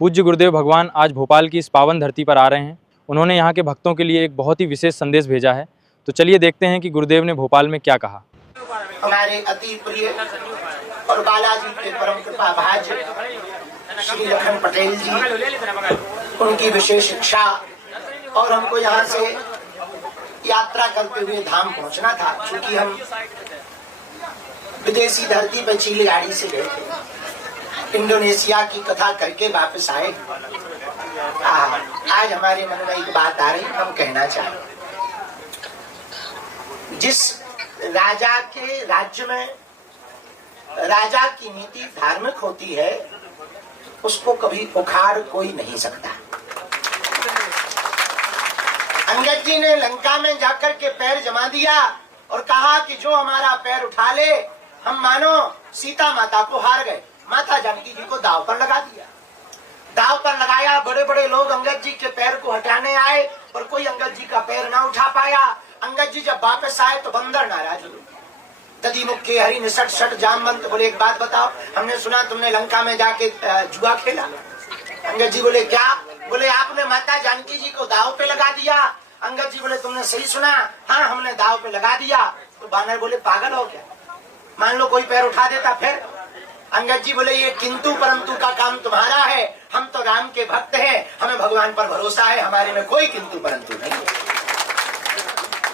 पूज्य गुरुदेव भगवान आज भोपाल की इस पावन धरती पर आ रहे हैं। उन्होंने यहाँ के भक्तों के लिए एक बहुत ही विशेष संदेश भेजा है। तो चलिए देखते हैं कि गुरुदेव ने भोपाल में क्या कहा। हमारे अति प्रिय और बालाजी के परम कृपा भाज्य श्री लखन पटेल जी, उनकी विशेष इच्छा और हमको यहाँ से यात्रा करते हुए धाम पहुँचना था। क्योंकि हम विदेशी धरती पर चील गाड़ी से गए थे, इंडोनेशिया की कथा करके वापस आए। आज हमारे मन में एक बात आ रही, हम कहना चाहें। जिस राजा के राज्य में राजा की नीति धार्मिक होती है, उसको कभी उखाड़ कोई नहीं सकता। अंगद जी ने लंका में जाकर के पैर जमा दिया और कहा कि जो हमारा पैर उठा ले, हम मानो सीता माता को हार गए। माता जानकी जी को दाव पर लगा दिया। दाव पर लगाया, बड़े बड़े लोग अंगद जी के पैर को हटाने आए और कोई अंगद जी का पैर ना उठा पाया। अंगद जी जब वापस आए तो बंदर नाराज हुए। दधी मुख्य हरि निसट सट जामवंत बोले, एक बात बताओ, हमने सुना तुमने लंका में जाके जुआ खेला। अंगद जी बोले, क्या? बोले, आपने माता जानकी जी को दाव पे लगा दिया। अंगद जी बोले, तुमने सही सुना, हाँ हमने दाव पे लगा दिया। तो बानर बोले, पागल हो क्या? मान लो कोई पैर उठा देता फिर? अंगद जी बोले, ये किंतु परंतु का काम तुम्हारा है, हम तो राम के भक्त हैं, हमें भगवान पर भरोसा है, हमारे में कोई किंतु परंतु नहीं है।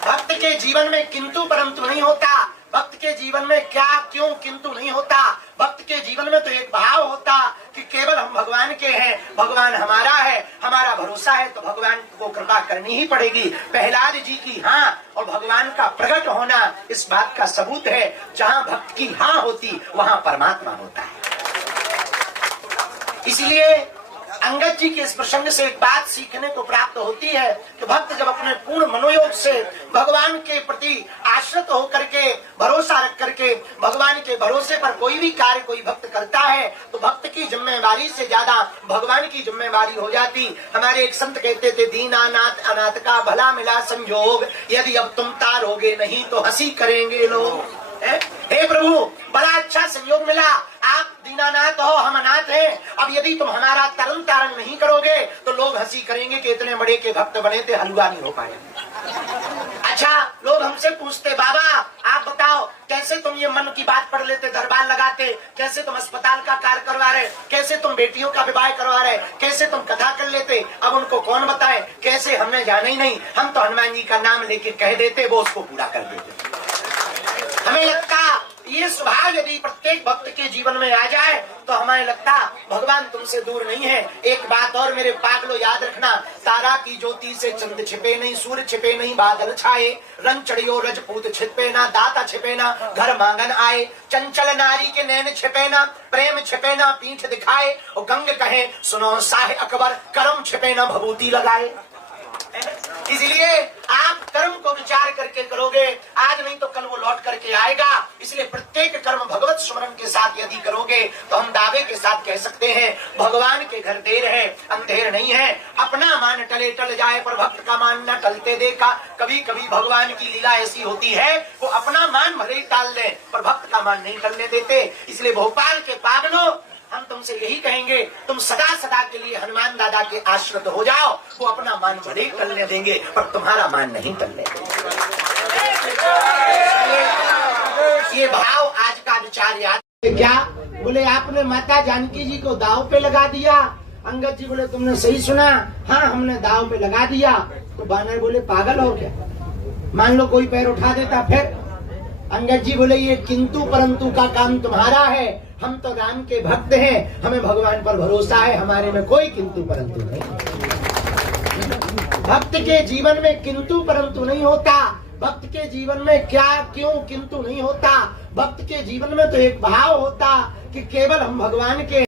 भक्त के जीवन में किंतु परंतु नहीं होता। भक्त के जीवन में क्या क्यों किंतु नहीं होता। भक्त के जीवन में तो एक भाव होता कि केवल हम भगवान के हैं, भगवान हमारा है, हमारा भरोसा है, तो भगवान को कृपा करनी ही पड़ेगी। प्रहलाद जी की हाँ और भगवान का प्रकट होना इस बात का सबूत है। जहाँ भक्त की हाँ होती वहाँ परमात्मा होता है। इसलिए अंगद जी के इस प्रसंग से एक बात सीखने को प्राप्त होती है कि भक्त जब अपने पूर्ण मनोयोग से भगवान के प्रति आश्रित होकर के, भरोसा रख करके, भगवान के भरोसे पर कोई भी कार्य कोई भक्त करता है, तो भक्त की जिम्मेवारी से ज्यादा भगवान की जिम्मेवारी हो जाती। हमारे एक संत कहते थे, दीनानाथ अनाथ का भला मिला संयोग, यदि अब तुम तारोगे नहीं तो हंसी करेंगे लोग। हे प्रभु, बड़ा अच्छा संयोग मिला, आप दीनानाथ हो, हम अनाथ हैं। अब यदि तुम हमारा तरन तारण नहीं करोगे तो लोग हंसी करेंगे कि इतने बड़े के भक्त बने थे, हलवा नहीं हो पाया। अच्छा, लोग हमसे पूछते, बाबा आप बताओ कैसे तुम ये मन की बात पढ़ लेते, दरबार लगाते, कैसे तुम अस्पताल का कार्य करवा रहे, कैसे तुम बेटियों का विवाह करवा रहे, कैसे तुम कथा कर लेते। अब उनको कौन बताए कैसे, हमने जाना ही नहीं। हम तो हनुमान जी का नाम लेके कह देते, वो उसको पूरा कर देते। हमें लगता ये स्वभाव यदि प्रत्येक भक्त के जीवन में आ जाए तो हमें लगता भगवान तुमसे दूर नहीं है। एक बात और मेरे पागलो याद रखना, तारा की ज्योति से चंद छिपे नहीं, सूर्य छिपे नहीं, बादल छाए, रंग चढ़ियो रजपूत छिपे ना, दाता छिपे ना, घर मांगन आए, चंचल नारी के नैन छिपे ना, प्रेम छिपे ना, पीठ दिखाए, और गंग कहे सुनो शाह अकबर, कर्म छिपे ना, भभूति लगाए। इसलिए आप कर्म को विचार करके करोगे, आज नहीं तो कल वो लौट करके आएगा। इसलिए प्रत्येक कर्म भगवत स्मरण के साथ यदि करोगे तो हम दावे के साथ कह सकते हैं, भगवान के घर देर है अंधेर नहीं है। अपना मान टले टल जाए पर भक्त का मान न टलते देखा। कभी कभी भगवान की लीला ऐसी होती है, वो अपना मान भले ही टाल ले पर भक्त का मान नहीं टलने देते। इसलिए भोपाल के पागलों, हम तुमसे यही कहेंगे, तुम सदा सदा के लिए हनुमान दादा के आश्रित हो जाओ। वो अपना मान भले टलने देंगे पर तुम्हारा मान नहीं टलने देंगे। ये भाव आज का विचार याद है। क्या बोले, आपने माता जानकी जी को दाव पे लगा दिया। अंगद जी बोले, तुमने सही सुना, हाँ हमने दाव पे लगा दिया। तो बानर बोले, पागल हो क्या? मान लो कोई पैर उठा देता फिर? अंगद जी बोले, ये किंतु परंतु का काम तुम्हारा है, हम तो राम के भक्त हैं, हमें भगवान पर भरोसा है, हमारे में कोई किंतु परंतु नहीं। भक्त के जीवन में किंतु परंतु नहीं होता। भक्त के जीवन में क्या क्यों किंतु नहीं होता। भक्त के जीवन में तो एक भाव होता कि केवल हम भगवान के